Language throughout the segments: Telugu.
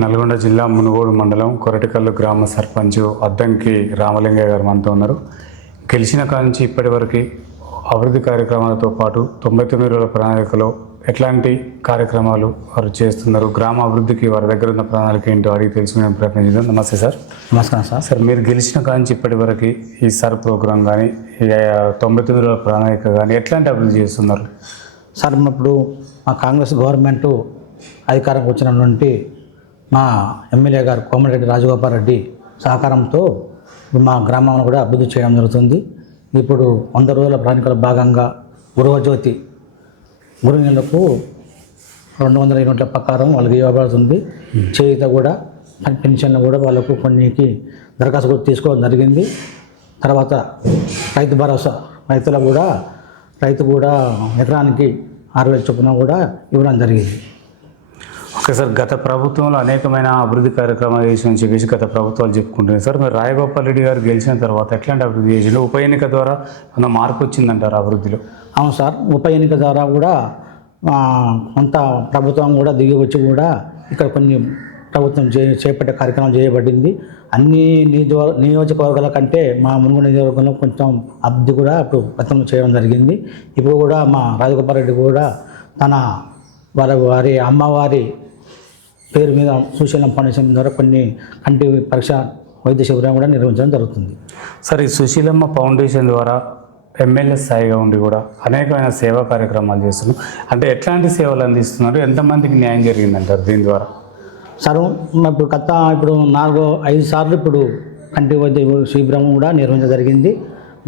నల్గొండ జిల్లా మునుగోడు మండలం కొరటికల్లు గ్రామ సర్పంచ్ అద్దంకి రామలింగయ్య గారు మనతో ఉన్నారు. గెలిచిన కాడ నుంచి ఇప్పటి వరకు అభివృద్ధి కార్యక్రమాలతో పాటు 99 రోజుల ప్రణాళికలో ఎట్లాంటి కార్యక్రమాలు వారు చేస్తున్నారు, గ్రామ అభివృద్ధికి వారి దగ్గర ఉన్న ప్రణాళిక ఏంటో అడిగి తెలుసుకునే ప్రయత్నం చేద్దాం. నమస్తే సార్. నమస్కారం సార్. సార్, మీరు గెలిచిన కాడ నుంచి ఇప్పటి వరకు ఈ సార్ ప్రోగ్రాం కానీ 99 రోజుల ప్రణాళిక కానీ ఎట్లాంటి అభివృద్ధి చేస్తున్నారు? సార్, ఇప్పుడు మా కాంగ్రెస్ గవర్నమెంట్ అధికారం వచ్చినటువంటి మా ఎమ్మెల్యే గారు కోమటిరెడ్డి రాజగోపాల్ రెడ్డి సహకారంతో మా గ్రామాలను కూడా అభివృద్ధి చేయడం జరుగుతుంది. ఇప్పుడు 100 రోజుల ప్రణాళికలో భాగంగా గృహజ్యోతి గృహిణులకు 200 యూనిట్ల ప్రకారం వాళ్ళకి ఇవ్వబడుతుంది. చేయుత కూడా పెన్షన్లు కూడా వాళ్ళకు కొన్నికి దరఖాస్తు కూడా తీసుకోవడం జరిగింది. తర్వాత రైతు భరోసా రైతు కూడా ఎకరానికి 6,000 చొప్పున కూడా ఇవ్వడం జరిగింది. ఓకే సార్, గత ప్రభుత్వంలో అనేకమైన అభివృద్ధి కార్యక్రమాలు చేసి చెప్పేసి గత ప్రభుత్వాలు చెప్పుకుంటున్నాయి సార్. మీరు రాజగోపాల్ రెడ్డి గారు గెలిచిన తర్వాత ఎట్లాంటి అభివృద్ధి చేసిండు? ఉప ఎన్నిక ద్వారా ఏమైనా మార్పు వచ్చిందంటారు అభివృద్ధిలో? అవును సార్, ఉప ఎన్నిక ద్వారా కూడా కొంత ప్రభుత్వం కూడా దిగి వచ్చి కూడా ఇక్కడ కొన్ని ప్రభుత్వం చేపట్టే కార్యక్రమం చేయబడింది. అన్ని నియోజకవర్గాల కంటే మా మునుగోడు నియోజకవర్గంలో కొంచెం అభివృద్ధి కూడా ఇప్పుడు గతంలో చేయడం జరిగింది. ఇప్పుడు కూడా మా రాజగోపాల్ రెడ్డి కూడా తన వారి అమ్మవారి పేరు మీద సుశీలం ఫౌండేషన్ ద్వారా కొన్ని కంటి పరీక్ష వైద్య శిబిరం కూడా నిర్వహించడం జరుగుతుంది. సార్, ఈ సుశీలమ్మ ఫౌండేషన్ ద్వారా ఎమ్మెల్యే స్థాయిగా ఉండి కూడా అనేకమైన సేవా కార్యక్రమాలు చేస్తున్నారు. అంటే ఎట్లాంటి సేవలు అందిస్తున్నారు, ఎంతమందికి న్యాయం జరిగిందంటారు దీని ద్వారా? సార్, ఇప్పుడు 4-5 సార్లు ఇప్పుడు కంటి వైద్య శిబిరం కూడా నిర్వహించడం జరిగింది.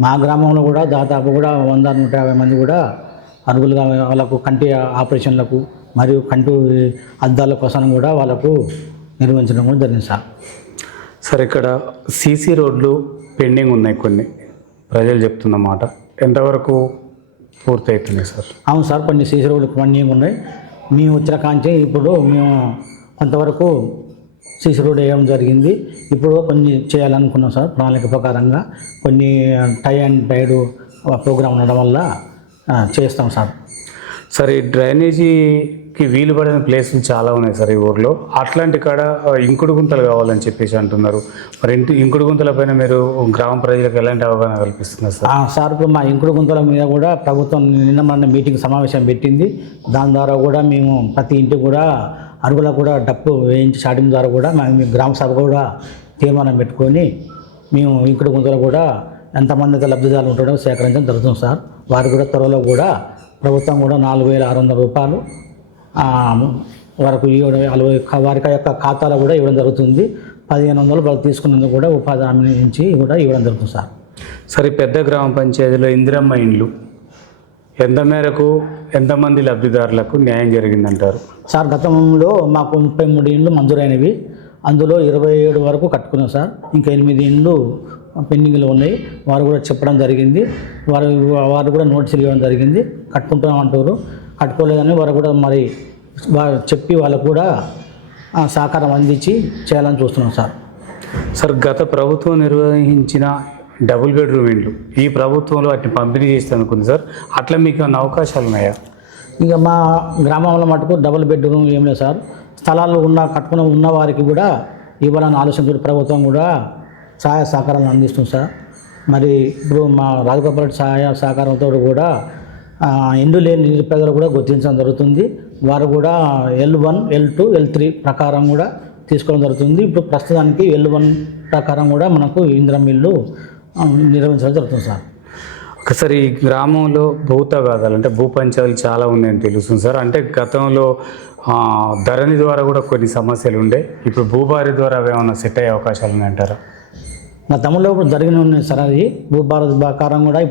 మా గ్రామంలో కూడా దాదాపు కూడా 100-150 మంది కూడా అర్హులుగా వాళ్ళకు కంటి ఆపరేషన్లకు మరియు కంటి అద్దాల కోసం కూడా వాళ్ళకు నిర్వహించడం కూడా జరిగింది సార్. సార్, ఇక్కడ సీసీ రోడ్లు పెండింగ్ ఉన్నాయి, కొన్ని ప్రజలు చెప్తున్న మాట ఎంతవరకు పూర్తి అవుతున్నాయి సార్? అవును సార్, కొన్ని సీసీ రోడ్లు పెండింగ్ ఉన్నాయి. మేము వచ్చిన కాంచి ఇప్పుడు మేము కొంతవరకు సీసీ రోడ్ వేయడం జరిగింది. ఇప్పుడు కొన్ని చేయాలనుకున్నాం సార్. ప్రణాళిక ప్రకారంగా కొన్ని టై అండ్ డైడ్ ప్రోగ్రాం ఉండడం వల్ల చేస్తాం సార్. సార్, ఈ డ్రైనేజీకి వీలు పడిన ప్లేసులు చాలా ఉన్నాయి సార్ ఈ ఊర్లో. అట్లాంటి కాడ ఇంకుడు గుంతలు కావాలని చెప్పేసి అంటున్నారు. మరి ఇంకుడు గుంతల పైన మీరు గ్రామ ప్రజలకు ఎలాంటి అవగాహన కల్పిస్తున్నారు సార్? సార్, ఇప్పుడు మా ఇంకుడు గుంతల మీద కూడా ప్రభుత్వం నిన్న మీటింగ్ సమావేశం పెట్టింది. దాని ద్వారా కూడా మేము ప్రతి ఇంటికి కూడా అరుగులకు కూడా డప్పు వేయించి స్టార్టింగ్ ద్వారా కూడా మేము గ్రామ సభ కూడా తీర్మానం పెట్టుకొని మేము ఇంకుడు గుంతలు కూడా ఎంతమంది అయితే లబ్ధిదారులు ఉంటాడో సేకరించడం జరుగుతుంది సార్. వారు కూడా త్వరలో కూడా ప్రభుత్వం కూడా 4,600 రూపాయలు వరకు వారి యొక్క ఖాతాలో కూడా ఇవ్వడం జరుగుతుంది. 1,500 వాళ్ళు తీసుకున్నందుకు కూడా ఉపాధి హామీ నుంచి కూడా ఇవ్వడం జరుగుతుంది సార్. సరే, పెద్ద గ్రామ పంచాయతీలో ఇందిరమ్మ ఇండ్లు ఎంతమంది లబ్ధిదారులకు న్యాయం జరిగిందంటారు సార్? గతంలో మాకు 33 ఇండ్లు మంజూరైనవి. అందులో 27 వరకు కట్టుకున్నాం సార్. ఇంకా 8 ఇండ్లు పెండింగ్లో ఉన్నాయి. వారు కూడా చెప్పడం జరిగింది. వారు కూడా నోటీసులు ఇవ్వడం జరిగింది. కట్టుకుంటామంటారు, కట్టుకోలేదని వారు కూడా మరి చెప్పి వాళ్ళకు కూడా సహకారం అందించి చేయాలని చూస్తున్నాం సార్. సార్, గత ప్రభుత్వం నిర్వహించిన డబుల్ బెడ్రూమ్ ఇండ్లు ఈ ప్రభుత్వంలో వాటిని పంపిణీ చేస్తే అనుకుంది సార్. అట్లా మీకు ఏమైనా అవకాశాలు ఉన్నాయా? ఇక మా గ్రామంలో మటుకు డబుల్ బెడ్రూమ్ ఏం లేదు సార్. స్థలాలు కట్టుకుని ఉన్న వారికి కూడా ఇవ్వాలని ఆలోచన ప్రభుత్వం కూడా సహాయ సహకారాలను అందిస్తుంది సార్. మరి ఇప్పుడు మా రాజగోపాల్ రెడ్డి సహాయ సహకారంతో కూడా ఇండ్లు లేని నిరుపేదలు కూడా గుర్తించడం జరుగుతుంది. వారు కూడా L1, L2, L3 ప్రకారం కూడా తీసుకోవడం జరుగుతుంది. ఇప్పుడు ప్రస్తుతానికి L1 ప్రకారం కూడా మనకు ఇందిరమ్మ ఇల్లు నిర్వహించడం జరుగుతుంది సార్. ఒకసారి ఈ గ్రామంలో భూతగాదాలు అంటే భూ పంచాయతీలు చాలా ఉన్నాయని తెలుస్తుంది సార్. అంటే గతంలో ధరణి ద్వారా కూడా కొన్ని సమస్యలు ఉండే, ఇప్పుడు భూభారతి ద్వారా ఏమైనా సెట్ అయ్యే అవకాశాలు ఉన్నాయంటారా? నా తమిళలో ఇప్పుడు జరిగిన ఉన్నాయి సార్. అది భూభారతి ప్రకారం కూడా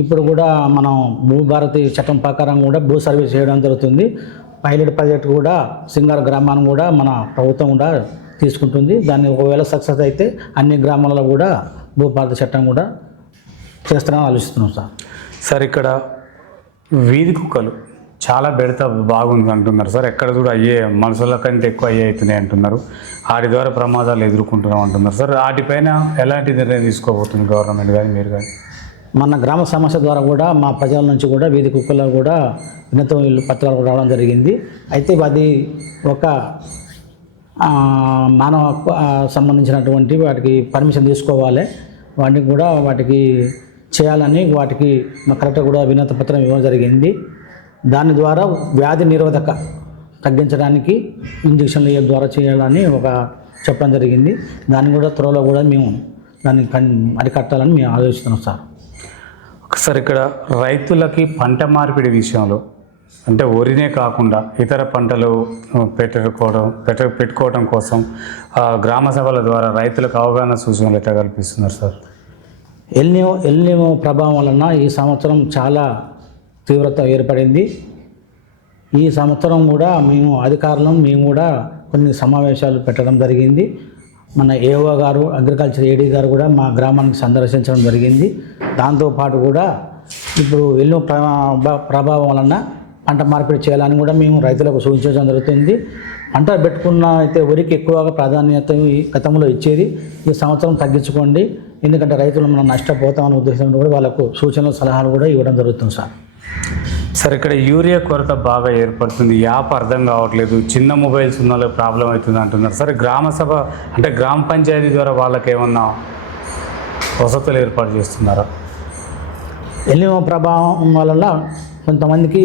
ఇప్పుడు కూడా మనం భూభారతి చట్టం ప్రకారం కూడా భూ సర్వే చేయడం జరుగుతుంది. పైలట్ ప్రాజెక్ట్ కూడా సింగార్ గ్రామాన్ని కూడా మన ప్రభుత్వం కూడా తీసుకుంటుంది. దాన్ని ఒకవేళ సక్సెస్ అయితే అన్ని గ్రామాలలో కూడా భూభారతి చట్టం కూడా చేస్తారని ఆలోచిస్తున్నాం సార్. సార్, ఇక్కడ వీధి కుక్కలు చాలా బెడత బాగుంది అంటున్నారు సార్. ఎక్కడ కూడా మనుషుల కంటే ఎక్కువ అవుతున్నాయి అంటున్నారు. వాటి ద్వారా ప్రమాదాలు ఎదుర్కొంటున్నాం అంటున్నారు సార్. వాటిపైన ఎలాంటి నిర్ణయం తీసుకోబోతుంది గవర్నమెంట్ కానీ మీరు కానీ? మన గ్రామ సమస్య ద్వారా కూడా మా ప్రజల నుంచి కూడా వీధి కుక్కలు కూడా వినతి పత్రాలు రావడం జరిగింది. అయితే అది ఒక మానవ సంబంధించినటువంటి వాటికి పర్మిషన్ తీసుకోవాలి, వాటికి చేయాలని వాటికి మా కలెక్టర్ కూడా వినతి పత్రం ఇవ్వడం జరిగింది. దాని ద్వారా వ్యాధి నిరోధక తగ్గించడానికి ఇంజక్షన్లు ద్వారా చేయాలని చెప్పడం జరిగింది. దాన్ని కూడా త్వరలో కూడా మేము దాన్ని అరికట్టాలని మేము ఆలోచిస్తున్నాం సార్. సార్ ఇక్కడ రైతులకి పంట మార్పిడి విషయంలో అంటే వరినే కాకుండా ఇతర పంటలు పెట్టుకోవడం కోసం గ్రామ సభల ద్వారా రైతులకు అవగాహన సూచనలు ఎట్లా కల్పిస్తున్నారు సార్? ఎల్నిమో ప్రభావం వలన ఈ సంవత్సరం చాలా తీవ్రత ఏర్పడింది. ఈ సంవత్సరం కూడా మేము కూడా కొన్ని సమావేశాలు పెట్టడం జరిగింది. మన ఏఓ గారు, అగ్రికల్చర్ ఏడీ గారు కూడా మా గ్రామానికి సందర్శించడం జరిగింది. దాంతోపాటు కూడా ఇప్పుడు ఎల్నిమో ప్రభావం వలన పంట మార్పిడి చేయాలని కూడా మేము రైతులకు సూచించడం జరుగుతుంది. పంట పెట్టుకున్న అయితే వరికి ఎక్కువగా ప్రాధాన్యత గతంలో ఇచ్చేది, ఈ సంవత్సరం తగ్గించుకోండి, ఎందుకంటే రైతులు మనం నష్టపోతామనే ఉద్దేశంతో కూడా వాళ్ళకు సూచనలు సలహాలు కూడా ఇవ్వడం జరుగుతుంది సార్. సార్ ఇక్కడ యూరియా కొరత బాగా ఏర్పడుతుంది, యాప్ అర్థం కావట్లేదు, చిన్న మొబైల్స్ ఉన్న వాళ్ళకి ప్రాబ్లం అవుతుంది అంటున్నారు. సరే గ్రామ సభ అంటే గ్రామ పంచాయతీ ద్వారా వాళ్ళకి ఏమన్నా వసతులు ఏర్పాటు చేస్తున్నారా? ఎల్నిమో ప్రభావం వల్ల కొంతమందికి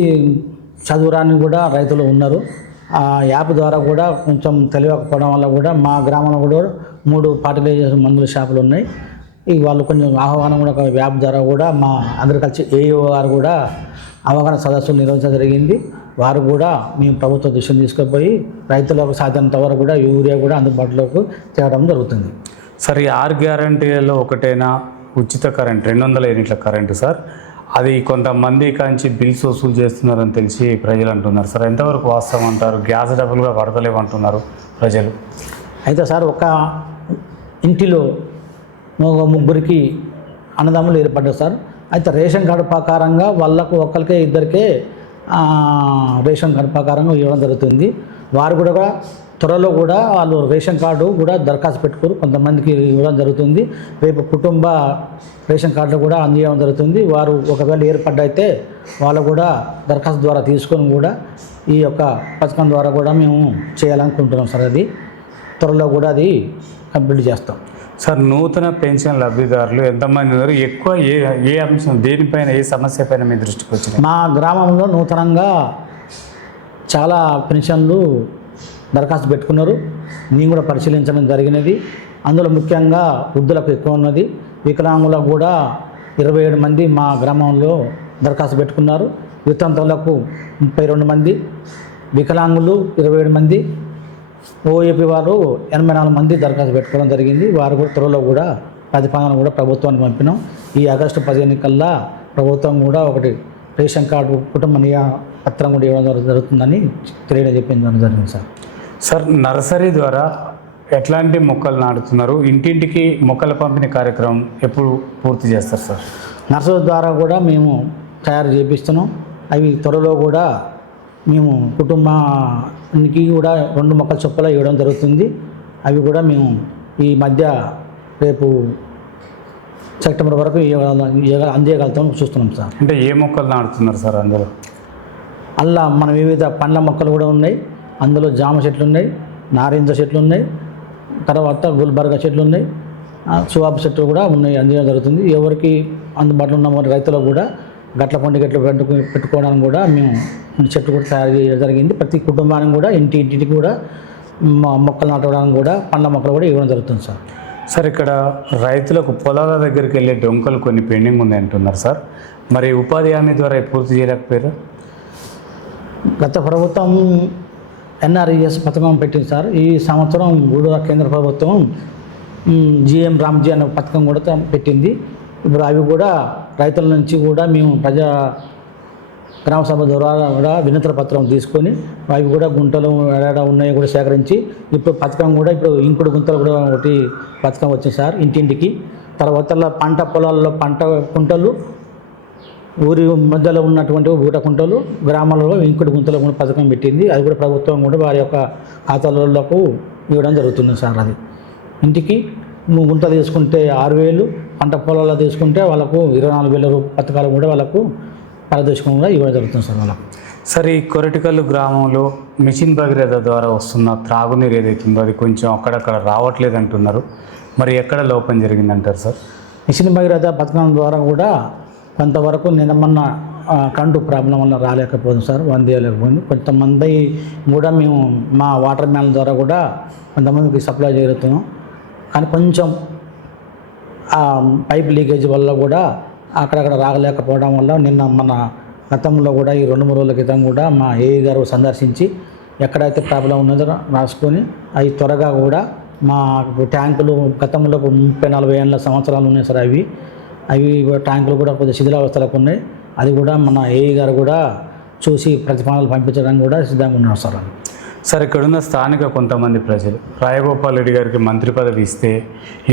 చదువురాని కూడా రైతులు ఉన్నారు. ఆ యాప్ ద్వారా కూడా కొంచెం తెలియకపోవడం వల్ల కూడా మా గ్రామంలో కూడా 3 ఫర్టిలైజర్ మందుల షాపులు ఉన్నాయి. వాళ్ళు కొంచెం ఆహ్వానం కూడా ఒక యాప్ ద్వారా కూడా మా అగ్రికల్చర్ ఏఈఓ గారు కూడా అవగాహన సదస్సులు నిర్వహించడం జరిగింది. వారు కూడా మేము ప్రభుత్వ దృష్టిని తీసుకుపోయి రైతులకు సాధ్యమైనంత వరకు కూడా యూరియా కూడా అందుబాటులోకి తేవడం జరుగుతుంది. సార్ ఈ 6 గ్యారంటీలలో ఒకటైనా ఉచిత కరెంట్ 200 యూనిట్ల కరెంటు సార్, అది కొంతమంది కాంచి బిల్స్ వసూలు చేస్తున్నారని తెలిసి ప్రజలు అంటున్నారు సార్. ఎంతవరకు వాస్తవం అంటారు? గ్యాస్ డబ్బులు కూడా పడతలేవు అంటున్నారు ప్రజలు. అయితే సార్ ఒక ఇంటిలో 3 అన్నదమ్ములు ఏర్పడ్డారు సార్. అయితే రేషన్ కార్డు ప్రకారంగా వాళ్ళకు ఇద్దరికే రేషన్ కార్డు ప్రకారంగా ఇవ్వడం జరుగుతుంది. వారు కూడా త్వరలో కూడా వాళ్ళు రేషన్ కార్డు కూడా దరఖాస్తు పెట్టుకోరు, కొంతమందికి ఇవ్వడం జరుగుతుంది. రేపు కుటుంబ రేషన్ కార్డు కూడా అందించడం జరుగుతుంది. వారు ఒకవేళ ఏర్పడ్డైతే వాళ్ళు కూడా దరఖాస్తు ద్వారా తీసుకొని కూడా ఈ యొక్క పథకం ద్వారా కూడా మేము చేయాలనుకుంటున్నాం సార్. అది త్వరలో కూడా అది కంప్లీట్ చేస్తాం సార్. నూతన పెన్షన్ లబ్ధిదారులు ఎంతమంది ఉన్నారు? ఎక్కువ ఏ అంశం దేనిపైన, ఏ సమస్య పైన మీ దృష్టికి వచ్చింది? మా గ్రామంలో నూతనంగా చాలా పెన్షన్లు దరఖాస్తు పెట్టుకున్నారు. మేము కూడా పరిశీలించడం జరిగినది. అందులో ముఖ్యంగా వృద్ధులకు ఎక్కువ ఉన్నది. వికలాంగులకు కూడా 27 మంది మా గ్రామంలో దరఖాస్తు పెట్టుకున్నారు. వితంతువులకు 32 మంది, వికలాంగులు 27 మంది, ఓఏపీ వారు 84 మంది దరఖాస్తు పెట్టుకోవడం జరిగింది. వారు కూడా త్వరలో కూడా ప్రతిపాదన కూడా ప్రభుత్వానికి పంపినాం. ఈ ఆగస్టు 15 కల్లా ప్రభుత్వం కూడా ఒకటి రేషన్ కార్డు కుటుంబ పత్రం కూడా ఇవ్వడం జరుగుతుందని చెప్పింది జరిగింది సార్. సార్ నర్సరీ ద్వారా ఎట్లాంటి మొక్కలు నాటుతున్నారు? ఇంటింటికి మొక్కల పంపిణీ కార్యక్రమం ఎప్పుడు పూర్తి చేస్తారు సార్? నర్సరీ ద్వారా కూడా మేము తయారు చేపిస్తున్నాం. అవి త్వరలో కూడా మేము కుటుంబానికి కూడా 2 మొక్కల చొప్పున ఇవ్వడం జరుగుతుంది. అవి కూడా మేము ఈ మధ్య రేపు సెప్టెంబర్ వరకు అందియగలుగుతాం చూస్తున్నాం సార్. అంటే ఏ మొక్కలు నాటుతున్నారు సార్ అందులో? అలా మన వివిధ పండ్ల మొక్కలు కూడా ఉన్నాయి. అందులో జామ చెట్లు ఉన్నాయి, నారింజ చెట్లు ఉన్నాయి, తర్వాత గుల్బర్గా చెట్లు ఉన్నాయి, సువాబు చెట్లు కూడా ఉన్నాయి, అందించడం జరుగుతుంది. ఎవరికి అందుబాటులో ఉన్న రైతులకు కూడా గట్ల పెట్టుకోవడానికి కూడా మేము చెట్లు కూడా తయారు చేయడం జరిగింది. ప్రతి కుటుంబానికి కూడా ఇంటికి కూడా మొక్కలు నాటడానికి కూడా పండ్ల మొక్కలు కూడా ఇవ్వడం జరుగుతుంది సార్. సార్ ఇక్కడ రైతులకు పొలాల దగ్గరికి వెళ్ళే డొంకలు కొన్ని పెండింగ్ ఉన్నాయి అంటున్నారు సార్. మరి ఉపాధి హామీ ద్వారా పూర్తి చేయలేకపోయారు? గత ప్రభుత్వం ఎన్ఆర్ఈఎస్ పథకం పెట్టింది సార్. ఈ సంవత్సరం కూడా కేంద్ర ప్రభుత్వం జిఎం రామ్జీ అనే పథకం కూడా పెట్టింది. ఇప్పుడు అవి కూడా రైతుల నుంచి కూడా మేము గ్రామ సభ ద్వారా కూడా వినతుల పత్రం తీసుకొని అవి కూడా గుంటలు ఎడ ఉన్నాయి కూడా సేకరించి ఇప్పుడు పథకం కూడా ఇప్పుడు ఇంకుడు గుంతలు కూడా ఒకటి పథకం వచ్చింది సార్ ఇంటింటికి. తర్వాత పంట పొలాల్లో పంట కుంటలు, ఊరి మధ్యలో ఉన్నటువంటి ఊట కుంటలు, గ్రామాలలో ఇంకుడు గుంతలు కూడా పథకం పెట్టింది. అది కూడా ప్రభుత్వం కూడా వారి యొక్క ఖాతాలకు ఇవ్వడం జరుగుతుంది సార్. అది ఇంటికి గుంత తీసుకుంటే 6,000, పంట పొలాల్లో తీసుకుంటే వాళ్ళకు 24,000 పథకాలు కూడా వాళ్ళకు పారదర్శకంగా ఇవ్వడం జరుగుతుంది సార్. వాళ్ళకు సార్ ఈ కొరటికల్లు గ్రామంలో మిషన్ భగీరథ ద్వారా వస్తున్న త్రాగునీరు ఏదైతుందో అది కొంచెం అక్కడక్కడ రావట్లేదు అంటున్నారు. మరి ఎక్కడ లోపం జరిగిందంటారు సార్? మిషన్ భగీరథ పథకం ద్వారా కూడా కొంతవరకు నిన్న కంటు ప్రాబ్లం వల్ల రాలేకపోయింది సార్, అందియలేకపోయింది. కొంతమంది కూడా మేము మా వాటర్ మ్యాన్ ద్వారా కూడా కొంతమందికి సప్లై చేస్తున్నాం. కానీ కొంచెం పైప్ లీకేజ్ వల్ల కూడా అక్కడక్కడ రాగలేకపోవడం వల్ల నిన్న మన గతంలో కూడా ఈ 2-3 రోజుల క్రితం కూడా మా ఏఈ గారు సందర్శించి ఎక్కడైతే ప్రాబ్లం ఉన్నదో రాసుకొని అవి త్వరగా కూడా మా ట్యాంకులు గతంలో 30-40 సంవత్సరాలు ఉన్నాయి సార్. అవి ట్యాంకులు కూడా కొద్దిగా శిథిలావస్థలకు ఉన్నాయి. అది కూడా మన ఏఈ గారు కూడా చూసి ప్రతిపాదనలు పంపించడానికి కూడా సిద్ధంగా ఉన్నారు సార్. సార్ ఇక్కడున్న స్థానిక కొంతమంది ప్రజలు రాయగోపాల్ రెడ్డి గారికి మంత్రి పదవి ఇస్తే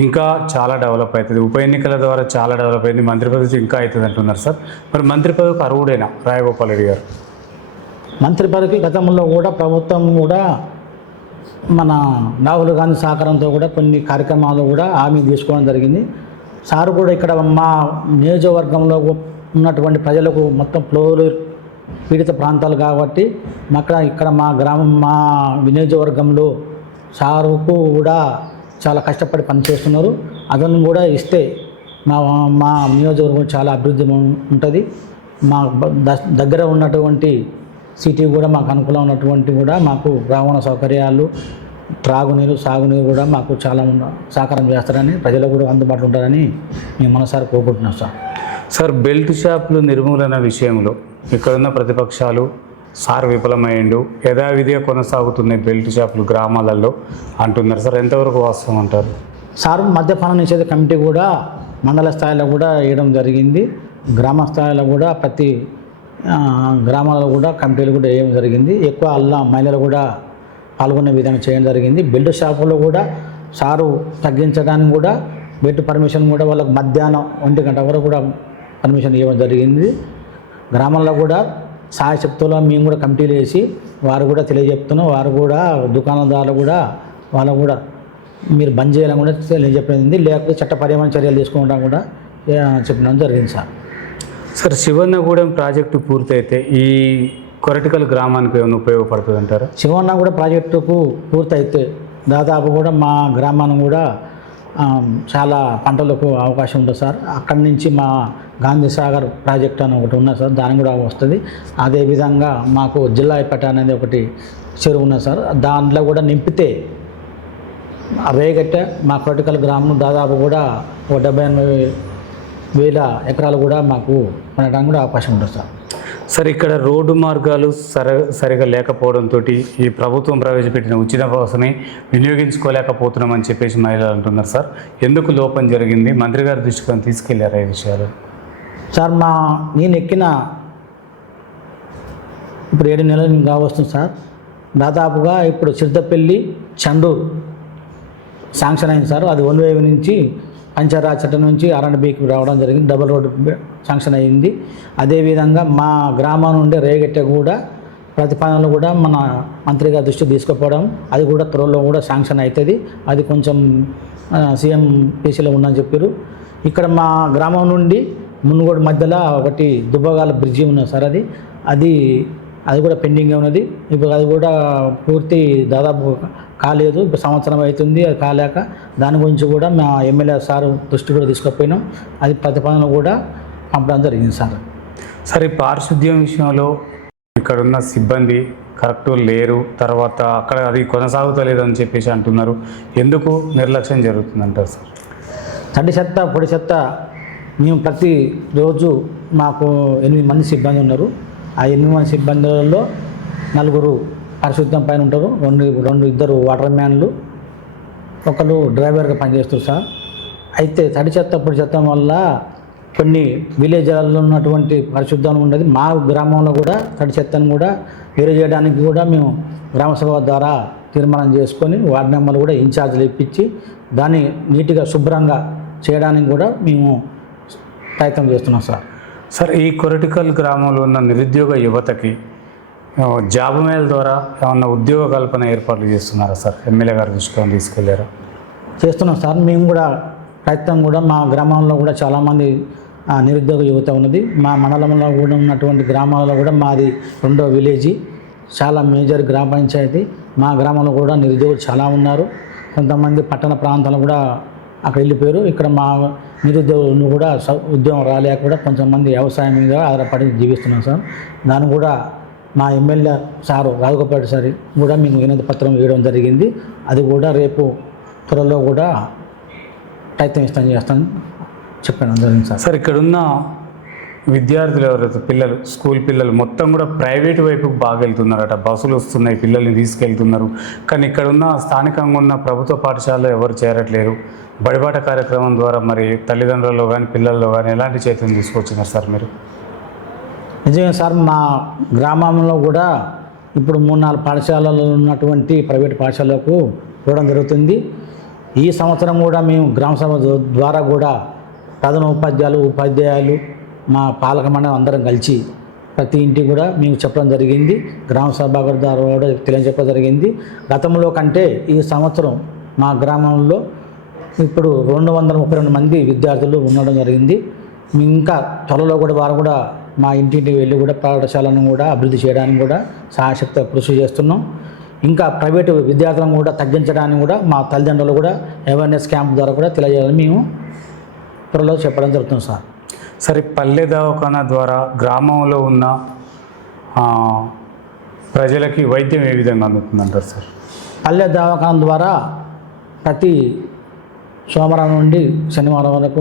ఇంకా చాలా డెవలప్ అవుతుంది, ఉప ఎన్నికల ద్వారా చాలా డెవలప్ అయింది, మంత్రి పదవి ఇంకా అవుతుంది అంటున్నారు సార్. మరి మంత్రి పదవికి అర్హుడేనా రాయగోపాల్ రెడ్డి గారు? మంత్రి పదవికి గతంలో కూడా ప్రభుత్వం కూడా మన రాహుల్ గాంధీ సహకారంతో కూడా కొన్ని కార్యక్రమాలు కూడా హామీ తీసుకోవడం జరిగింది. సార్ కూడా ఇక్కడ మా నియోజకవర్గంలో ఉన్నటువంటి ప్రజలకు మొత్తం ఫ్లోర్ పీడిత ప్రాంతాలు కాబట్టి ఇక్కడ మా గ్రామం మా నియోజకవర్గంలో సారుకు కూడా చాలా కష్టపడి పనిచేస్తున్నారు. అదನ್ನು కూడా ఇస్తే మా నియోజకవర్గం చాలా అభివృద్ధి ఉంటుంది. మా దగ్గర ఉన్నటువంటి సిటీ కూడా మాకు అనుకూలం ఉన్నటువంటి కూడా మాకు రవాణా సౌకర్యాలు, త్రాగునీరు, సాగునీరు కూడా మాకు చాలా సహకారం చేస్తారని, ప్రజలకు కూడా అందుబాటులో ఉంటారని మేము మనసారి కోరుకుంటున్నాం సార్. సార్ బెల్ట్ షాపులు నిర్మూలన విషయంలో ఇక్కడున్న ప్రతిపక్షాలు సార్ విఫలమైండు, యథావిధిగా కొనసాగుతున్నాయి బెల్ట్ షాపులు గ్రామాలలో అంటున్నారు సార్. ఎంతవరకు వాస్తవం అంటారు? సార్ మద్యపాన నిషేధ కమిటీ కూడా మండల స్థాయిలో కూడా వేయడం జరిగింది. గ్రామ స్థాయిలో కూడా ప్రతి గ్రామాలలో కూడా కమిటీలు కూడా వేయడం జరిగింది. ఎక్కువ మహిళలు కూడా పాల్గొనే విధంగా చేయడం జరిగింది. బెల్ట్ షాపులో కూడా సారు తగ్గించడానికి కూడా బెల్ట్ పర్మిషన్ కూడా వాళ్ళకు మధ్యాహ్నం 1 గంట వరకు కూడా పర్మిషన్ ఇవ్వడం జరిగింది. గ్రామంలో కూడా సాయశక్తుల్లో మేము కూడా కమిటీలు వేసి వారు కూడా తెలియజెప్తున్నాం. వారు కూడా దుకాణదారులు కూడా వాళ్ళు కూడా మీరు బంద్ చేయాలని కూడా తెలియజెప్పింది, లేకపోతే చట్టపరమైన చర్యలు తీసుకుంటాం కూడా చెప్పడం జరిగింది సార్. సార్ శివన్నగూడెం ప్రాజెక్టు పూర్తయితే ఈ కొరటికల్ గ్రామానికి ఏమైనా ఉపయోగపడుతుంది అంటారు? శివన్నగూడ ప్రాజెక్టుకు పూర్తయితే దాదాపు కూడా మా గ్రామాన్ని కూడా చాలా పంటలకు అవకాశం ఉంటుంది సార్. అక్కడి నుంచి మా గాంధీ సాగర్ ప్రాజెక్ట్ అని ఒకటి ఉన్నది సార్, దానికి కూడా వస్తుంది. అదేవిధంగా మాకు జిల్లాపేట అనేది ఒకటి చెరువు ఉన్నది సార్, దాంట్లో కూడా నింపితే రేగట్ట మా కొరటికల్ గ్రామం దాదాపు కూడా 78,000 ఎకరాలు కూడా మాకు ఉండడానికి కూడా అవకాశం ఉంటుంది సార్. సార్ ఇక్కడ రోడ్డు మార్గాలు సరిగా లేకపోవడంతో ఈ ప్రభుత్వం ప్రవేశపెట్టిన ఉచిత బస్సుని వినియోగించుకోలేకపోతున్నామని చెప్పేసి మహిళలు అంటున్నారు సార్. ఎందుకు లోపం జరిగింది? మంత్రి గారి దృష్టికి తీసుకెళ్లారా ఈ విషయాలు? సార్ నేను ఎక్కిన ఇప్పుడు 7 నెలలు కావస్తుంది సార్. దాదాపుగా ఇప్పుడు సిద్ధపల్లి చండూరు శాంక్షన్ అయింది సార్. అది 1 వే నుంచి పంచాయరాజ్ చట్టం నుంచి R&Bకి రావడం జరిగింది. డబుల్ రోడ్డు శాంక్షన్ అయ్యింది. అదేవిధంగా మా గ్రామం నుండి రేగట్ట కూడా ప్రతిపాదనలు కూడా మన మంత్రి గారి దృష్టి తీసుకుపోవడం, అది కూడా త్వరలో కూడా శాంక్షన్ అవుతుంది. అది కొంచెం సీఎం పీసీలో ఉందని చెప్పారు. ఇక్కడ మా గ్రామం నుండి మునుగోడు మధ్యలో ఒకటి దుబ్బగాల బ్రిడ్జి ఉన్నది సార్. అది కూడా పెండింగే ఉన్నది. ఇప్పుడు అది కూడా పూర్తి దాదాపు కాలేదు. ఇప్పుడు సంవత్సరం అవుతుంది అది కాలేక. దాని గురించి కూడా మా ఎమ్మెల్యే సార్ దృష్టి కూడా తీసుకుపోయినాం. అది ప్రతిపాదన కూడా పంపడం జరిగింది సార్. సార్ ఈ పారిశుద్ధ్యం విషయంలో ఇక్కడున్న సిబ్బంది కరెక్ట్ లేరు, తర్వాత అక్కడ అది కొనసాగుతలేదు అని చెప్పేసి అంటున్నారు. ఎందుకు నిర్లక్ష్యం జరుగుతుందంటారు సార్? తడి చెత్త, పొడి చెత్త మేము ప్రతిరోజు మాకు 8 మంది సిబ్బంది ఉన్నారు. ఆ 8 మంది సిబ్బందులలో 4 పరిశుద్ధం పైన ఉంటారు, 2 వాటర్ మ్యాన్లు, ఒకరు డ్రైవర్గా పనిచేస్తారు సార్. అయితే తడి చెత్త, పొడి చెత్త వల్ల కొన్ని విలేజ్లలో ఉన్నటువంటి పరిశుద్ధం ఉండదు. మా గ్రామంలో కూడా తడి చెత్తను కూడా వేరు చేయడానికి కూడా మేము గ్రామసభ ద్వారా తీర్మానం చేసుకొని వార్డు మెంబర్లు కూడా ఇన్ఛార్జీలు ఇప్పించి దాన్ని నీట్గా శుభ్రంగా చేయడానికి కూడా మేము ప్రయత్నం చేస్తున్నాం సార్. సార్ ఈ కొరటికల్ గ్రామంలో ఉన్న నిరుద్యోగ యువతకి జాబ్ మేళ ద్వారా ఏమన్నా ఉద్యోగ కల్పన ఏర్పాట్లు చేస్తున్నారా సార్? ఎమ్మెల్యే గారు దృష్టిలో తీసుకెళ్లారా? చేస్తున్నాం సార్. మేము కూడా ప్రయత్నం కూడా మా గ్రామంలో కూడా చాలామంది నిరుద్యోగ యువత ఉన్నది. మా మండలంలో కూడా ఉన్నటువంటి గ్రామాలలో కూడా మాది రెండో విలేజీ, చాలా మేజర్ గ్రామ పంచాయతీ. మా గ్రామంలో కూడా నిరుద్యోగులు చాలా ఉన్నారు. కొంతమంది పట్టణ ప్రాంతాలు కూడా అక్కడ వెళ్ళిపోయారు. ఇక్కడ మా నిరుద్యోగులు కూడా ఉద్యోగం రాలేక కూడా కొంతమంది వ్యవసాయం మీద ఆధారపడి జీవిస్తున్నాం సార్. దాన్ని కూడా మా ఎమ్మెల్యే సారు రాజగోపాల్ సార్ కూడా మేము వినతి పత్రం వేయడం జరిగింది. అది కూడా రేపు త్వరలో కూడా ప్రయత్నం చేస్తాను చెప్పాను జరిగింది సార్. సార్ ఇక్కడున్న విద్యార్థులు ఎవరైతే పిల్లలు, స్కూల్ పిల్లలు మొత్తం కూడా ప్రైవేట్ వైపుకు బాగా వెళ్తున్నారట. బస్సులు వస్తున్నాయి, పిల్లల్ని తీసుకెళ్తున్నారు. కానీ ఇక్కడున్న స్థానికంగా ఉన్న ప్రభుత్వ పాఠశాలలో ఎవరు చేరట్లేరు. బడిబాట కార్యక్రమం ద్వారా మరి తల్లిదండ్రులలో కానీ పిల్లల్లో కానీ ఎలాంటి చైతన్యం తీసుకొచ్చినారు సార్ మీరు? నిజంగా సార్, మా గ్రామంలో కూడా ఇప్పుడు 3-4 పాఠశాలలు ఉన్నటువంటి ప్రైవేట్ పాఠశాలకు పోవడం జరుగుతుంది. ఈ సంవత్సరం కూడా మేము గ్రామ సభ ద్వారా కూడా ప్రధాన ఉపాధ్యాయులు మా పాలక మండలి అందరం కలిసి ప్రతి ఇంటికి కూడా మేము చెప్పడం జరిగింది. గ్రామ సభ ద్వారా కూడా తెలియజెప్పడం జరిగింది. గతంలో కంటే ఈ సంవత్సరం మా గ్రామంలో ఇప్పుడు 232 మంది విద్యార్థులు ఉండడం జరిగింది. ఇంకా త్వరలో కూడా వారు కూడా మా ఇంటింటికి వెళ్ళి కూడా పాఠశాలను కూడా అభివృద్ధి చేయడానికి కూడా సాయశక్తి కృషి చేస్తున్నాం. ఇంకా ప్రైవేటు విద్యార్థులను కూడా తగ్గించడానికి కూడా మా తల్లిదండ్రులు కూడా అవేర్నెస్ క్యాంప్ ద్వారా కూడా తెలియజేయాలని మేము త్వరలో చెప్పడం జరుగుతుంది సార్. సరే, పల్లె దవాఖానా ద్వారా గ్రామంలో ఉన్న ప్రజలకి వైద్యం ఏ విధంగా అందుతుందంటారు సార్? పల్లె దవాఖానా ద్వారా ప్రతి సోమవారం నుండి శనివారం వరకు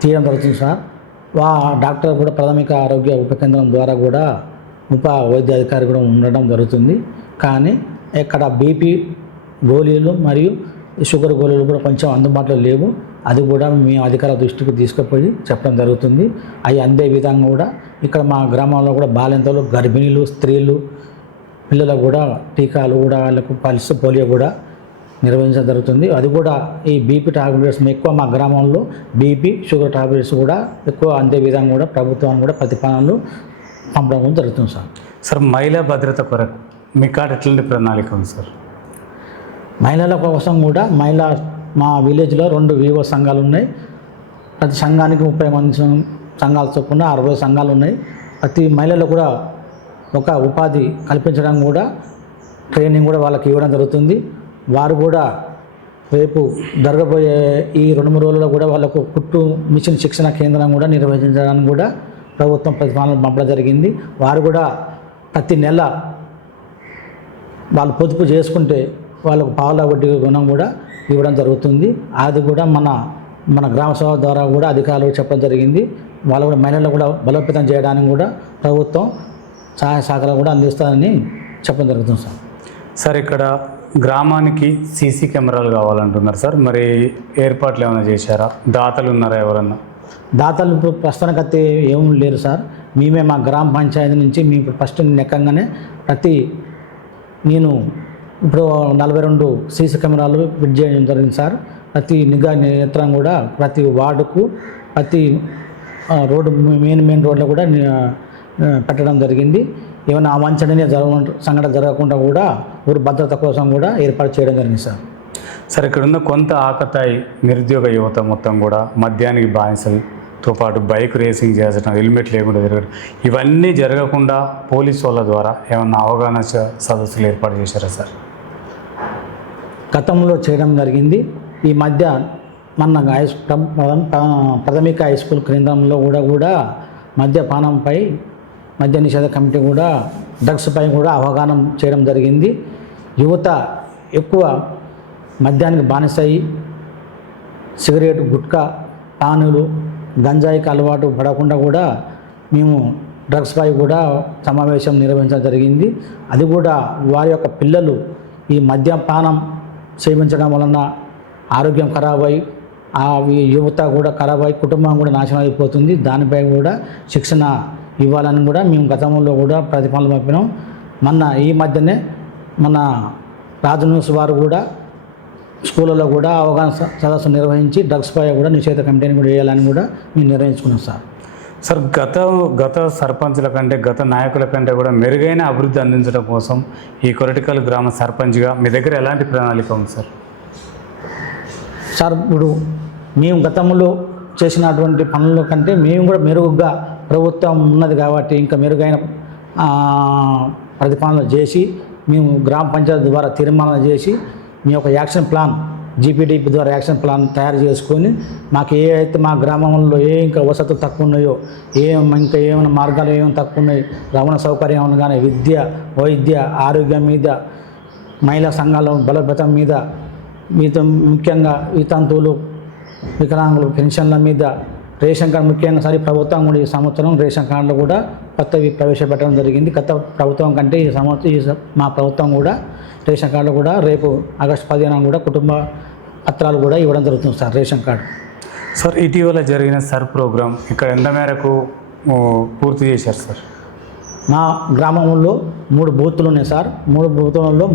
తీయడం జరుగుతుంది సార్. డాక్టర్ కూడా ప్రాథమిక ఆరోగ్య ఉప కేంద్రం ద్వారా కూడా ఉప వైద్య అధికారి కూడా ఉండడం జరుగుతుంది. కానీ ఇక్కడ బీపీ గోళీలు మరియు షుగర్ గోళీలు కూడా కొంచెం అందుబాటులో లేవు. అది కూడా మేము అధికారుల దృష్టికి తీసుకుపోయి చెప్పడం జరుగుతుంది. అవి అందే విధంగా కూడా ఇక్కడ మా గ్రామంలో కూడా బాలింతలు, గర్భిణీలు, స్త్రీలు, పిల్లలకు కూడా టీకాలు కూడా వాళ్ళకు పల్స్, పోలియో కూడా నిర్వహించడం జరుగుతుంది. అది కూడా ఈ బీపీ టాబ్లెట్స్ ఎక్కువ మా గ్రామంలో బీపీ, షుగర్ టాబ్లెట్స్ కూడా ఎక్కువ అందే విధంగా కూడా ప్రభుత్వాన్ని కూడా ప్రతిపాదనలు పంపడం జరుగుతుంది సార్. సార్, మహిళా భద్రత కొరకు మీ కాడ ఎట్లాంటి ప్రణాళిక ఉంది సార్? మహిళల కోసం కూడా మా విలేజ్లో 2 వివో సంఘాలు ఉన్నాయి. ప్రతి సంఘానికి 30 మంది సంఘాలు చొప్పున 60 సంఘాలు ఉన్నాయి. ప్రతి మహిళలు కూడా ఒక ఉపాధి కల్పించడం కూడా ట్రైనింగ్ కూడా వాళ్ళకి ఇవ్వడం జరుగుతుంది. వారు కూడా రేపు జరగబోయే ఈ 2-3 రోజుల్లో కూడా వాళ్ళకు కుట్టు మిషన్ శిక్షణ కేంద్రం కూడా నిర్వహించడానికి కూడా ప్రభుత్వం ప్రతిపాదనలు పంపడం జరిగింది. వారు కూడా ప్రతి నెల వాళ్ళు పొదుపు చేసుకుంటే వాళ్ళకు పావుల వడ్డీ రుణం కూడా ఇవ్వడం జరుగుతుంది. అది కూడా మన గ్రామ సభ ద్వారా కూడా అధికారులు చెప్పడం జరిగింది. వాళ్ళు కూడా మహిళలు కూడా బలోపేతం చేయడానికి కూడా ప్రభుత్వం సహాయ సహకారాలు కూడా అందిస్తారని చెప్పడం జరుగుతుంది సార్. సార్, ఇక్కడ గ్రామానికి సీసీ కెమెరాలు కావాలంటున్నారు సార్. మరి ఏర్పాట్లు ఏమైనా చేశారా? దాతలు ఉన్నారా ఎవరన్నా? దాతలు ఇప్పుడు ప్రస్తుతానికైతే ఏం లేరు సార్. మేమే మా గ్రామ పంచాయతీ నుంచి మేము ఇప్పుడు ఫస్ట్ నెక్కంగానే నేను ఇప్పుడు 42 సీసీ కెమెరాలు ఫిట్ చేయడం జరిగింది సార్. ప్రతి నిఘా నేత్రం కూడా ప్రతి వార్డుకు, ప్రతి రోడ్డు మెయిన్ రోడ్లో కూడా పెట్టడం జరిగింది. ఏమైనా అవాంఛనీయ సంఘటన జరగకుండా కూడా ఊరు భద్రత కోసం కూడా ఏర్పాటు చేయడం జరిగింది సార్. సార్, ఇక్కడున్న కొంత ఆకతాయి నిరుద్యోగ యువత మొత్తం కూడా మద్యానికి బానిసలతో పాటు బైక్ రేసింగ్ చేసడం, హెల్మెట్ లేకుండా జరగడం, ఇవన్నీ జరగకుండా పోలీసు వాళ్ళ ద్వారా ఏమన్నా అవగాహన సదస్సులు ఏర్పాటు చేశారా సార్? గతంలో చేయడం జరిగింది. ఈ మధ్య మన ప్రాథమిక హై స్కూల్ కేంద్రంలో కూడా మద్యపానంపై మద్య నిషేధ కమిటీ కూడా డ్రగ్స్ పై కూడా అవగాహన చేయడం జరిగింది. యువత ఎక్కువ మద్యానికి బానిసయి సిగరెట్, గుట్కా, పానులు, గంజాయికి అలవాటు పడకుండా కూడా మేము డ్రగ్స్ పై కూడా సమావేశం నిర్వహించడం జరిగింది. అది కూడా వారి యొక్క పిల్లలు ఈ మద్యపానం సేవించడం వలన ఆరోగ్యం ఖరాబ్ అయి యువత కూడా ఖరాబ్ అయి కుటుంబం కూడా నాశనం అయిపోతుంది. దానిపై కూడా శిక్షణ ఇవ్వాలని కూడా మేము గతంలో కూడా ప్రతిపాదనలు పంపినాం. ఈ మధ్యనే మన రాజు న్యూస్ వారు కూడా స్కూళ్ళలో కూడా అవగాహన సదస్సు నిర్వహించి డ్రగ్స్ పై కూడా నిషేధ కమిటీని కూడా వేయాలని కూడా మేము నిర్వహించుకున్నాం సార్. సార్, గత సర్పంచ్ల కంటే, గత నాయకుల కంటే కూడా మెరుగైన అభివృద్ధి అందించడం కోసం ఈ కొరటికల్ గ్రామ సర్పంచ్గా మీ దగ్గర ఎలాంటి ప్రణాళిక ఉంది సార్? సార్, ఇప్పుడు మేము గతంలో చేసినటువంటి పనుల కంటే మేము కూడా మెరుగుగా ప్రభుత్వం ఉన్నది కాబట్టి ఇంకా మెరుగైన ప్రతిపాదనలు చేసి మేము గ్రామ పంచాయతీ ద్వారా తీర్మానాలు చేసి మీ యొక్క యాక్షన్ ప్లాన్ జీపీడీపీ ద్వారా యాక్షన్ ప్లాన్ తయారు చేసుకొని మాకు ఏ అయితే మా గ్రామంలో ఇంకా వసతులు తక్కువ ఉన్నాయో ఇంకా ఏమైనా మార్గాలు ఏమైనా తక్కువ ఉన్నాయి, రవాణా సౌకర్యం కానీ విద్య, వైద్య, ఆరోగ్యం మీద, మహిళా సంఘాల బలోపేతం మీద, ముఖ్యంగా వితంతువులు, వికలాంగులు పెన్షన్ల మీద, రేషన్ కార్డు ముఖ్యంగా సరే ప్రభుత్వం కూడా ఈ సంవత్సరం రేషన్ కార్డులు కూడా కొత్తవి ప్రవేశపెట్టడం జరిగింది. గత ప్రభుత్వం కంటే ఈ సంవత్సరం మా ప్రభుత్వం కూడా రేషన్ కార్డులు కూడా రేపు ఆగస్టు 15 కూడా కుటుంబ పత్రాలు కూడా ఇవ్వడం జరుగుతుంది సార్. రేషన్ కార్డు సార్ ఇటీవల జరిగిన సర్ ప్రోగ్రాం ఇక్కడ ఎంత మేరకు పూర్తి చేశారు సార్? మా గ్రామంలో 3 బూతులు ఉన్నాయి సార్. 3 బూతులలో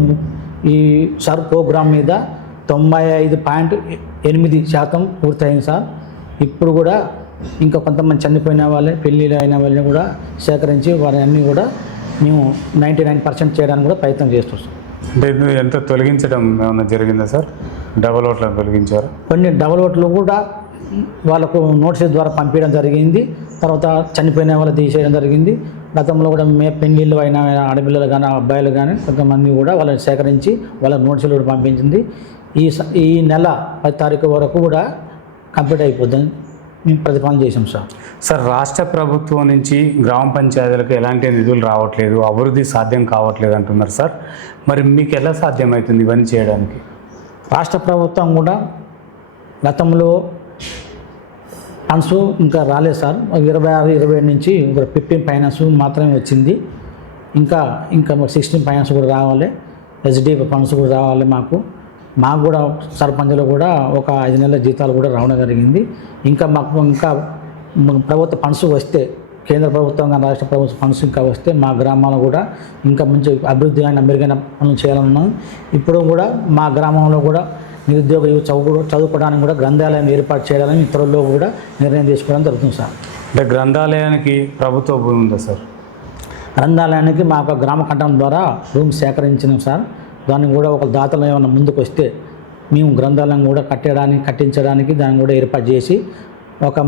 ఈ సర్ ప్రోగ్రాం మీద 95.8% పూర్తయింది సార్. ఇప్పుడు కూడా ఇంకా కొంతమంది చనిపోయిన వాళ్ళే, పెళ్ళిళ్ళు అయిన వాళ్ళని కూడా సేకరించి వారి అన్నీ కూడా మేము 99% చేయడానికి కూడా ప్రయత్నం చేస్తున్నాం. అంటే ఎంత తొలగించడం ఏమైనా జరిగిందా సార్? డబల్ ఓట్లను తొలగించారు. కొన్ని డబల్ ఓట్లు కూడా వాళ్ళకు నోటీస్ ద్వారా పంపించడం జరిగింది. తర్వాత చనిపోయిన వాళ్ళు తీసేయడం జరిగింది. గతంలో కూడా పెళ్ళిళ్ళు అయిన ఆడపిల్లలు కానీ అబ్బాయిలు కానీ కొంతమంది కూడా వాళ్ళని సేకరించి వాళ్ళ నోటీసులు కూడా పంపించింది. ఈ నెల 10 తారీఖు వరకు కూడా కంప్లీట్ అయిపోద్దని మేము ప్రతిపాదన చేసాం సార్. సార్ రాష్ట్ర ప్రభుత్వం నుంచి గ్రామ పంచాయతీలకు ఎలాంటి నిధులు రావట్లేదు, అభివృద్ధి సాధ్యం కావట్లేదు అంటున్నారు సార్. మరి మీకు ఎలా సాధ్యమవుతుంది ఇవన్నీ చేయడానికి? రాష్ట్ర ప్రభుత్వం కూడా గతంలో ఫండ్స్ ఇంకా రాలేదు సార్. 26-27 నుంచి 15 ఫైనాన్స్ మాత్రమే వచ్చింది. ఇంకా 16 ఫైనాన్స్ కూడా రావాలి, ఎస్డిపి ఫండ్స్ కూడా రావాలి. మాకు కూడా సర్పంచ్లు కూడా ఒక 5 నెలల జీతాలు కూడా రావడం జరిగింది. ఇంకా ప్రభుత్వ ఫండ్స్ వస్తే, కేంద్ర ప్రభుత్వం కానీ రాష్ట్ర ప్రభుత్వ ఫండ్స్ ఇంకా వస్తే మా గ్రామాల్లో కూడా ఇంకా మంచి అభివృద్ధి అయిన మెరుగైన పనులు చేయాలన్నాం. ఇప్పుడు కూడా మా గ్రామంలో కూడా నిరుద్యోగ చదువుకోవడానికి కూడా గ్రంథాలయం ఏర్పాటు చేయాలని ఇతరుల్లో కూడా నిర్ణయం తీసుకోవడం జరుగుతుంది సార్. అంటే గ్రంథాలయానికి ప్రభుత్వ భూమి ఉందా సార్? గ్రంథాలయానికి మా యొక్క గ్రామ కట్టడం ద్వారా రూమ్ సేకరించినాం సార్. దాన్ని కూడా ఒక దాతలు ఏమైనా ముందుకు వస్తే మేము గ్రంథాలయం కూడా కట్టించడానికి దాన్ని కూడా ఏర్పాటు చేసి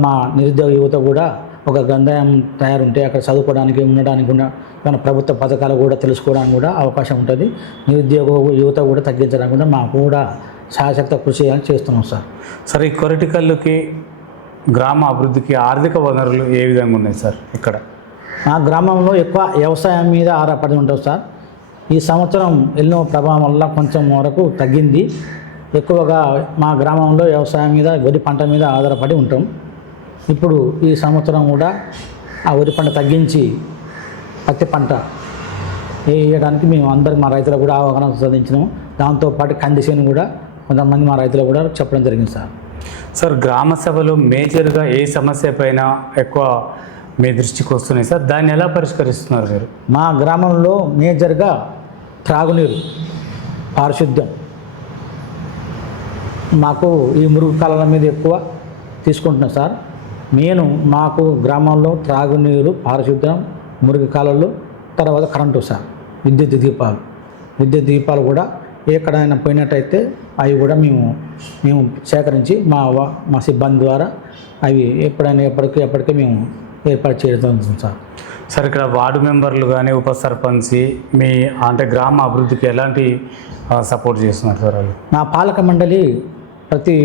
మా నిరుద్యోగ యువత కూడా ఒక గ్రంథాలయం తయారుంటే అక్కడ చదువుకోవడానికి ఉండడానికి కూడా మన ప్రభుత్వ పథకాలు కూడా తెలుసుకోవడానికి కూడా అవకాశం ఉంటుంది. నిరుద్యోగ యువత కూడా తగ్గించడానికి కూడా మాకు కూడా సహాయశక్తి కృషి చేస్తున్నాం సార్. సార్ ఈ కొరటికల్లుకి గ్రామ అభివృద్ధికి ఆర్థిక వనరులు ఏ విధంగా ఉన్నాయి సార్? ఇక్కడ మా గ్రామంలో ఎక్కువ వ్యవసాయం మీద ఆధారపడి ఉంటుంది సార్. ఈ సంవత్సరం ఎన్నో ప్రభావం వల్ల కొంచెం వరకు తగ్గింది. ఎక్కువగా మా గ్రామంలో వ్యవసాయం మీద, వరి పంట మీద ఆధారపడి ఉంటాం. ఇప్పుడు ఈ సంవత్సరం కూడా ఆ వరి పంట తగ్గించి పత్తి పంట వేయడానికి మేము అందరికి మా రైతులకు కూడా అవగాహన సాధించినాము. దాంతోపాటు కందిసేను కూడా కొంతమంది మా రైతులకు కూడా చెప్పడం జరిగింది సార్. సార్ గ్రామ సభలో మేజర్గా ఏ సమస్య పైన ఎక్కువ మీ దృష్టికి వస్తున్నాయి సార్? దాన్ని ఎలా పరిష్కరిస్తున్నారు మీరు? మా గ్రామంలో మేజర్గా త్రాగునీరు, పారిశుద్ధ్యం, మాకు ఈ మురుగు కాలువల మీద ఎక్కువ తీసుకుంటున్నాం సార్. మాకు గ్రామంలో త్రాగునీరు, పారిశుద్ధ్యం, మురుగు కాలువలు, తర్వాత కరెంటు సార్, విద్యుత్ దీపాలు కూడా ఎక్కడైనా పోయినట్టయితే అవి కూడా మేము సేకరించి మా సిబ్బంది ద్వారా అవి ఎప్పటికీ మేము ఏర్పాటు చేయడం సార్. సార్ ఇక్కడ వార్డు మెంబర్లు కానీ ఉప సర్పంచి అంటే గ్రామ అభివృద్ధికి ఎలాంటి సపోర్ట్ చేస్తున్నారు సార్ వాళ్ళు? మా పాలక మండలి ప్రతి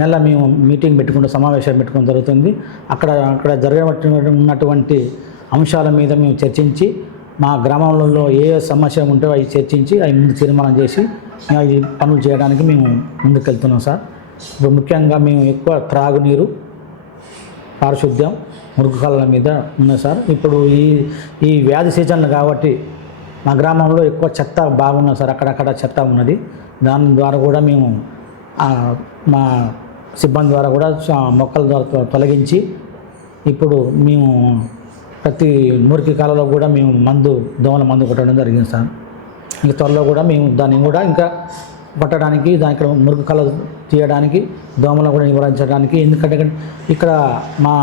నెల మేము మీటింగ్ సమావేశాలు పెట్టుకోవడం జరుగుతుంది. అక్కడ ఉన్నటువంటి అంశాల మీద మేము చర్చించి మా గ్రామంలో ఏ సమస్య ఉంటే అవి చర్చించి అవి ముందు తీర్మానం చేసి అవి పనులు చేయడానికి మేము ముందుకెళ్తున్నాం సార్. ఇప్పుడు ముఖ్యంగా మేము ఎక్కువ త్రాగునీరు, పారిశుద్ధ్యం, మురుగు కాలువల మీద ఉన్నాయి సార్. ఇప్పుడు ఈ వ్యాధి సీజన్లు కాబట్టి మా గ్రామంలో ఎక్కువ చెత్త బాగున్నది సార్. అక్కడక్కడ చెత్త ఉన్నది. దాని ద్వారా కూడా మేము మా సిబ్బంది ద్వారా కూడా మొక్కల ద్వారా తొలగించి ఇప్పుడు మేము ప్రతి మురికి కాలంలో కూడా మేము దోమల మందు కొట్టడం జరిగింది సార్. ఈ త్వరలో కూడా మేము దాన్ని కూడా ఇంకా కొట్టడానికి, దానికి మురికి కాలం తీయడానికి, దోమలను కూడా నివారించడానికి, ఎందుకంటే ఇక్కడ మా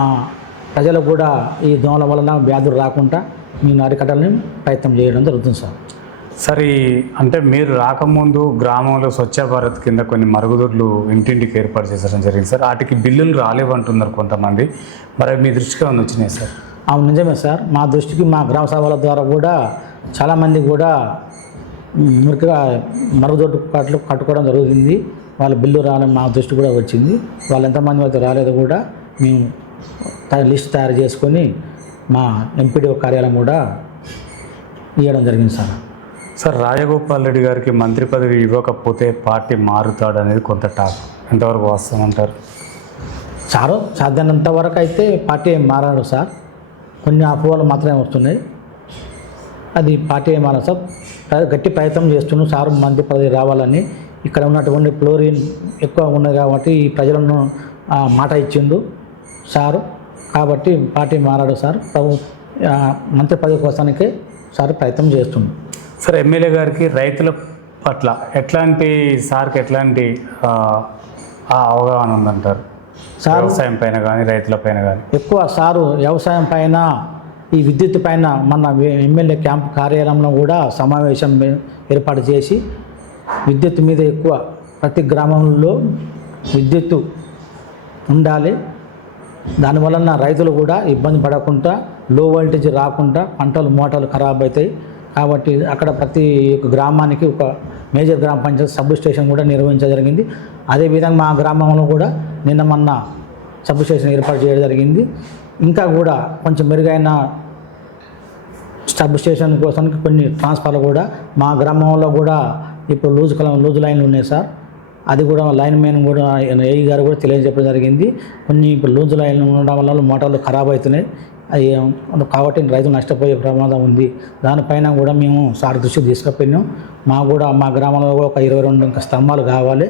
ప్రజలకు కూడా ఈ దోమల వలన వ్యాధులు రాకుండా మేము అరికట్టాలని ప్రయత్నం చేయడం జరుగుతుంది సార్. సార్ అంటే మీరు రాకముందు గ్రామంలో స్వచ్ఛ భారత్ కింద కొన్ని మరుగుదొడ్లు ఇంటింటికి ఏర్పాటు చేసడం జరిగింది సార్. వాటికి బిల్లులు రాలేవంటున్నారు కొంతమంది, మరి మీ దృష్టికి ఏమైనా వచ్చినాయి సార్? అవును, నిజమే సార్. మా దృష్టికి మా గ్రామ సభల ద్వారా కూడా చాలామంది కూడా మురికిగా మరుగుదొడ్డు కట్టుకోవడం జరుగుతుంది. వాళ్ళ బిల్లు రాలని మా దృష్టి కూడా వచ్చింది. వాళ్ళు ఎంతమంది అయితే రాలేదో కూడా మేము లిస్ట్ తయారు చేసుకొని మా ఎంపీడీఓ కార్యాలయం కూడా ఇవ్వడం జరిగింది సార్. సార్, రాజగోపాల్ రెడ్డి గారికి మంత్రి పదవి ఇవ్వకపోతే పార్టీ మారుతాడు అనేది కొంత టాక్, ఎంతవరకు వాస్తవం అంటారు? సారు సాధ్యమైనంత వరకు అయితే పార్టీ ఏం మారాడు సార్. కొన్ని అపోహలు మాత్రమే వస్తున్నాయి. అది పార్టీ ఏం మారాడు సార్. గట్టి ప్రయత్నం చేస్తున్నాం సారు మంత్రి పదవి రావాలని. ఇక్కడ ఉన్నటువంటి ఫ్లోరిన్ ఎక్కువ ఉన్నది కాబట్టి ఈ ప్రజలను మాట ఇచ్చిండు సారు. కాబట్టి పార్టీ మారాడు సార్. మంత్రి పదవి కోసానికే సార్ ప్రయత్నం చేస్తున్నాం. సార్, ఎమ్మెల్యే గారికి రైతుల పట్ల సార్కి ఎట్లాంటి అవగాహన ఉందంటారు? సార్, వ్యవసాయం పైన కానీ రైతుల పైన కానీ ఎక్కువ సారు వ్యవసాయం పైన, ఈ విద్యుత్ పైన మన ఎమ్మెల్యే క్యాంప్ కార్యాలయంలో కూడా సమావేశం ఏర్పాటు చేసి విద్యుత్ మీద ఎక్కువ ప్రతి గ్రామంలో విద్యుత్తు ఉండాలి. దానివలన రైతులు కూడా ఇబ్బంది పడకుండా, లో వోల్టేజ్ రాకుండా పంటలు మోటార్లు ఖరాబ్ అవుతాయి. కాబట్టి అక్కడ ప్రతి గ్రామానికి ఒక మేజర్ గ్రామ పంచాయతీ సబ్ స్టేషన్ కూడా నిర్వహించడం జరిగింది. అదేవిధంగా మా గ్రామంలో కూడా నిన్న మొన్న సబ్ స్టేషన్ ఏర్పాటు చేయడం జరిగింది. ఇంకా కూడా కొంచెం మెరుగైన సబ్ స్టేషన్ కోసం కొన్ని ట్రాన్స్ఫార్మర్లు కూడా మా గ్రామంలో కూడా ఇప్పుడు లూజ్ లైన్లు ఉన్నాయి సార్. అది కూడా లైన్ మ్యాన్ కూడా ఏఈ గారు కూడా తెలియజెప్పడం జరిగింది. కొన్ని ఇప్పుడు లూజ్ లైన్లు ఉండడం వల్ల మోటార్లు ఖరాబ్ అవుతున్నాయి. అవి కాబట్టి రైతులు నష్టపోయే ప్రమాదం ఉంది. దానిపైన కూడా మేము సార్ దృష్టికి తీసుకుపోయినాం. మా గ్రామంలో కూడా ఒక 22 ఇంకా స్తంభాలు కావాలి.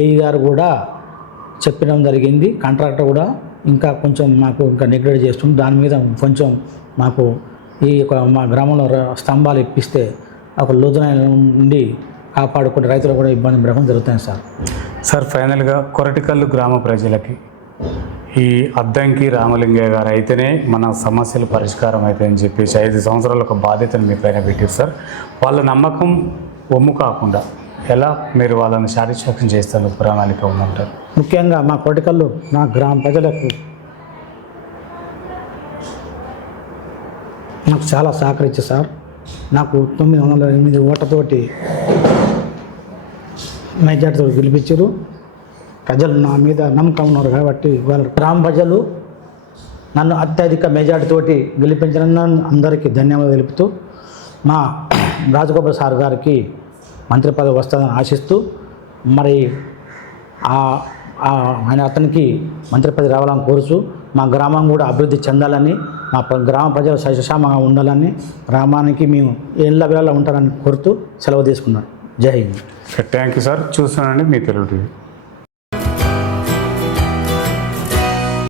ఏఈ గారు కూడా చెప్పడం జరిగింది. కాంట్రాక్టర్ కూడా ఇంకా కొంచెం మాకు ఇంకా నెగ్లెక్ట్ చేస్తుంది. దాని మీద కొంచెం మాకు మా గ్రామంలో స్తంభాలు ఇప్పిస్తే ఒక లోతున నుండి కాపాడుకుంటే రైతులు కూడా ఇబ్బంది పడడం జరుగుతుంది సార్. సార్, ఫైనల్గా కొరటికల్లు గ్రామ ప్రజలకి ఈ అద్దంకి రామలింగయ్య గారు అయితేనే మన సమస్యలు పరిష్కారం అవుతాయని చెప్పేసి 5 సంవత్సరాల ఒక బాధ్యతను మీ పైన పెట్టారు సార్. వాళ్ళ నమ్మకం ఒమ్ము కాకుండా ఎలా మీరు వాళ్ళని సాటిస్ఫాక్షన్ చేస్తారు ప్రణాళిక ఉందంటారు? ముఖ్యంగా మా కొరటికల్లు నా గ్రామ ప్రజలకు నాకు చాలా సహకరించారు సార్. నాకు 908 ఓట్లతోటి మెజార్టీతో గెలిపించారు. ప్రజలు నా మీద నమ్మకం ఉన్నారు కాబట్టి వాళ్ళ గ్రామ ప్రజలు నన్ను అత్యధిక మెజార్టీతోటి గెలిపించిన అందరికీ ధన్యవాదాలు తెలుపుతూ మా రాజగోపాల్ సార్ గారికి మంత్రి పదవి వస్తుందని ఆశిస్తూ, మరి ఆయన అతనికి మంత్రి పదవి రావాలని కోరుచు, మా గ్రామం కూడా అభివృద్ధి చెందాలని, మా గ్రామ ప్రజలు సశక్షేమంగా ఉండాలని, గ్రామానికి మేము ఏళ్ళ వేళ ఉంటారని కోరుతూ సెలవు తీసుకున్నాను. జై హింద్. Thank you sir. చూస్తున్నానండి మీ తెలుగు టీవీ.